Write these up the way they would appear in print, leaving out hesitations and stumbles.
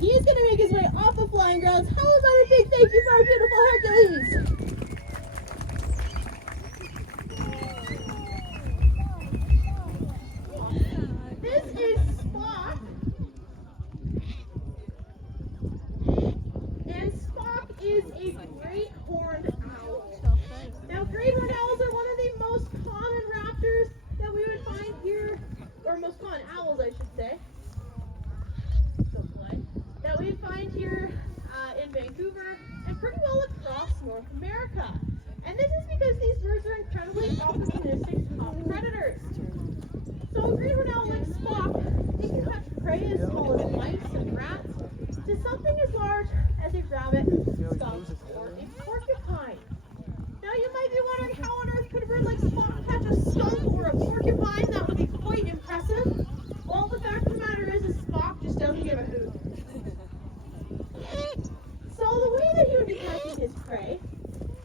He's going to make his way off of Flying Grouse. How about a big thank you for our beautiful Hercules? This is Spock. And Spock is a great horned owl. Now, great horned owls are one of the most common raptors that we would find here, or most common owls, I should say. That we find here in Vancouver and pretty well across North America. And this is because these birds are incredibly opportunistic top predators. So a great horned owl like Spock, they can catch prey as small as mice and rats to something as large as a rabbit, skunk, or a porcupine. Now you might be wondering, how on earth could a bird like Spock catch a skunk or a porcupine? That would be quite impressive. Well, the fact of the matter is Spock just doesn't give a hoot. So the way that he would be catching his prey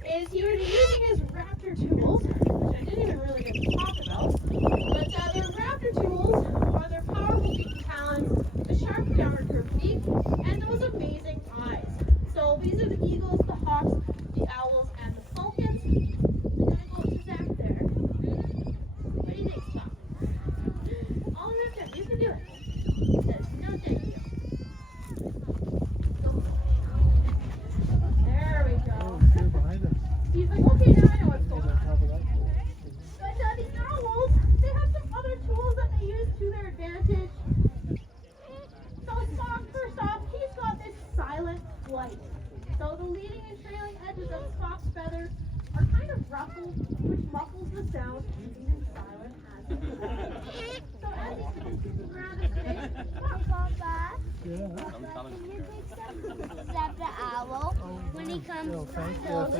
is he would be using his raptor tools, which I didn't even really get to talk about, but their raptor tools are their powerful beak talons, the sharp downward curved beak, and those amazing eyes. So these are the eagles, the hawks, the owls, and the falcons. I'm going to go to Zach there. What do you think, Spock? All right, you can do it. No, thank you. There we go. He's like, okay, now I know what's going on. But these owls, they have some other tools that they use to their advantage. So Spock, first off, he's got this silent flight. So the leading and trailing edges of Spock's feathers are kind of ruffled, which muffles the sound, keeping him silent as he flies. So as he's moving around his face, Papa, can you take some zebra owl when he comes close to us?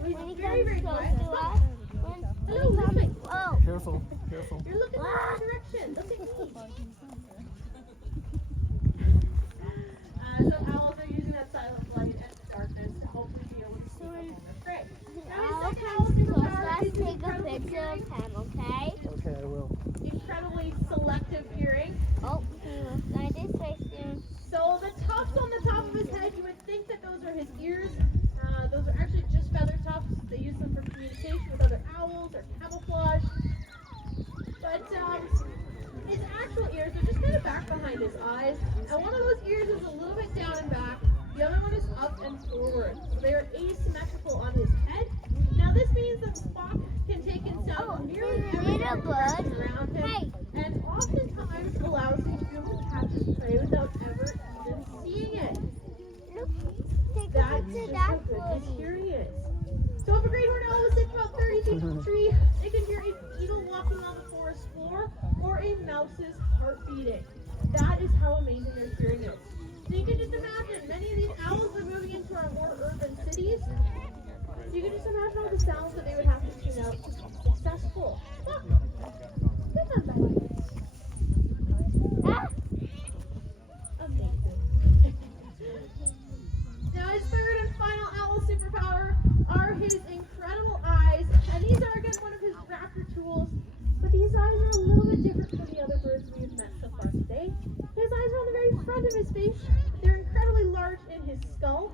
When he comes close to us? Oh. Careful, careful. You're looking in the wrong direction. Look at me. So owls are using that silent flight and darkness to hopefully be able to see their prey. Now his second owl superpower Let's is his take a incredible picture hearing. of him, okay? Okay, I will. Incredibly selective hearing. Oh, I did say soon. So the tufts on the top of his head, you would think that those are his ears. Those are actually just feather tufts. They use them for communication with other owls or camouflage. But his actual ears are just kind of back behind his eyes. And one of those ears is a little bit down and back. The other one is up and forward. So they are asymmetrical on his head. Now this means that Spock can take in sound nearly every direction around him. And oftentimes allows him to be able to catch his prey without ever even seeing it. That's just how good his hearing is. So if a great horned owl was sitting about 30 feet from a tree, they can hear a beetle walking on the forest floor or a mouse's heart beating. That is how amazing their hearing is. So you can just imagine, many of these owls are moving into our more urban cities. So you can just imagine all the sounds that they would have to tune out to be successful. Look, good one, buddy. Amazing. Now his third and final owl superpower are his incredible eyes, and these are again one of his raptor tools, but these eyes are a little bit different from the other birds we have met so far today. His eyes are on the very front of his face. They're incredibly large in his skull,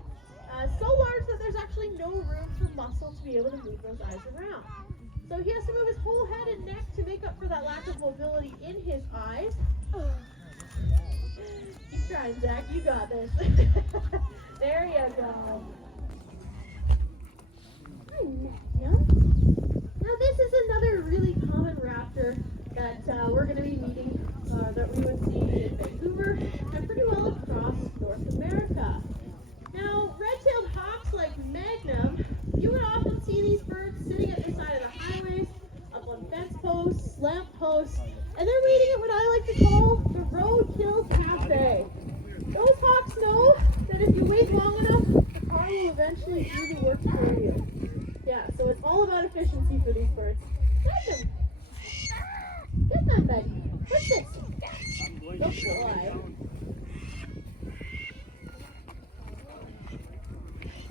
so large that there's actually no room for muscle to be able to move those eyes around. So he has to move his whole head and neck to make up for that lack of mobility in his eyes. Keep trying, Zach. You got this. There you go. Now this is another really common raptor that we're going to be meeting, that we would see in Vancouver and pretty well across North America. Now red-tailed hawks like Magnum, you would often see these birds sitting at the side of the highways, up on fence posts, lamp posts, and they're waiting at what I like to call the roadkill cafe. Those hawks know that if you wait long enough, the car will eventually do the work for you. Yeah, so it's all about efficiency for these birds. Magnum! Get that, buddy. What's this? Don't fly.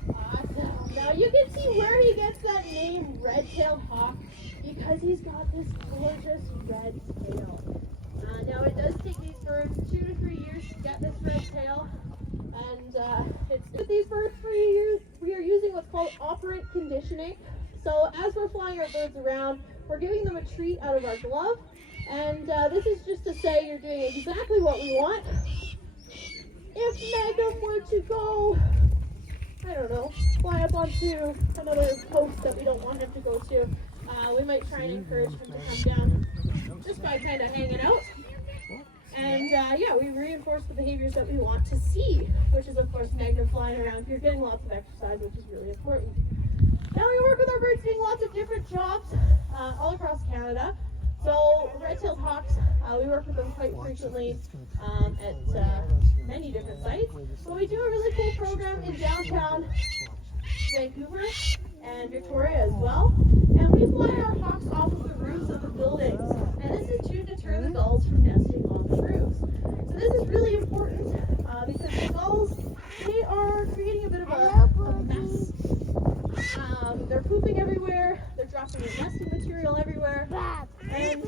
Awesome. Now you can see where he gets that name, red-tailed hawk, because he's got this gorgeous red tail. Now it does take these birds 2 to 3 years conditioning. So as we're flying our birds around, we're giving them a treat out of our glove. And this is just to say you're doing exactly what we want. If Magnum were to go, I don't know, fly up onto another post that we don't want him to go to, we might try and encourage him to come down just by kind of hanging out. And yeah, we reinforce the behaviors that we want to see, which is of course Magnum flying around here, getting lots of exercise, which is really important. Now we work with our birds doing lots of different jobs all across Canada. So red-tailed hawks, we work with them quite frequently at many different sites. So we do a really cool program in downtown Vancouver and Victoria as well. And we fly our hawks off of the roofs of the buildings. And this is to deter the gulls from nesting on the roofs. So this is really important because the gulls, they are creating a bit of a mess. They're pooping everywhere. They're dropping their nesting material everywhere. And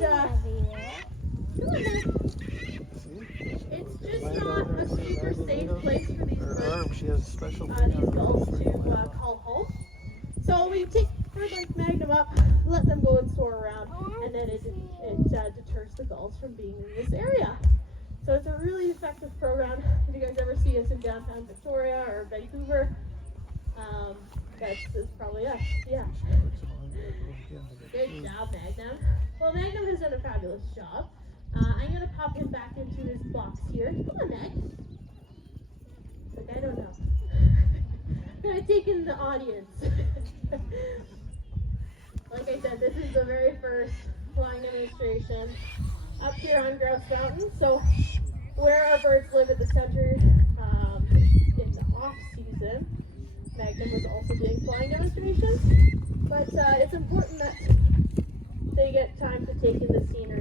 it's just not a super safe place for these birds, she has a special these gulls to call home. So we take birds like Magnum up, let them go and soar around, and then it deters the gulls from being in this area. So it's a really effective program. If you guys ever see us in downtown Victoria or Vancouver, that's probably us. Yeah. Good job, Magnum. Well, Magnum has done a fabulous job. I'm going to pop him back into his box here. Come on, Mag. Like, I don't know. I'm going to take in the audience. Like I said, this is the very first flying demonstration up here on Grouse Mountain. So, where our birds live at the center in the off-season, Magnum was also doing flying demonstrations. But it's important that they get time to take in the scene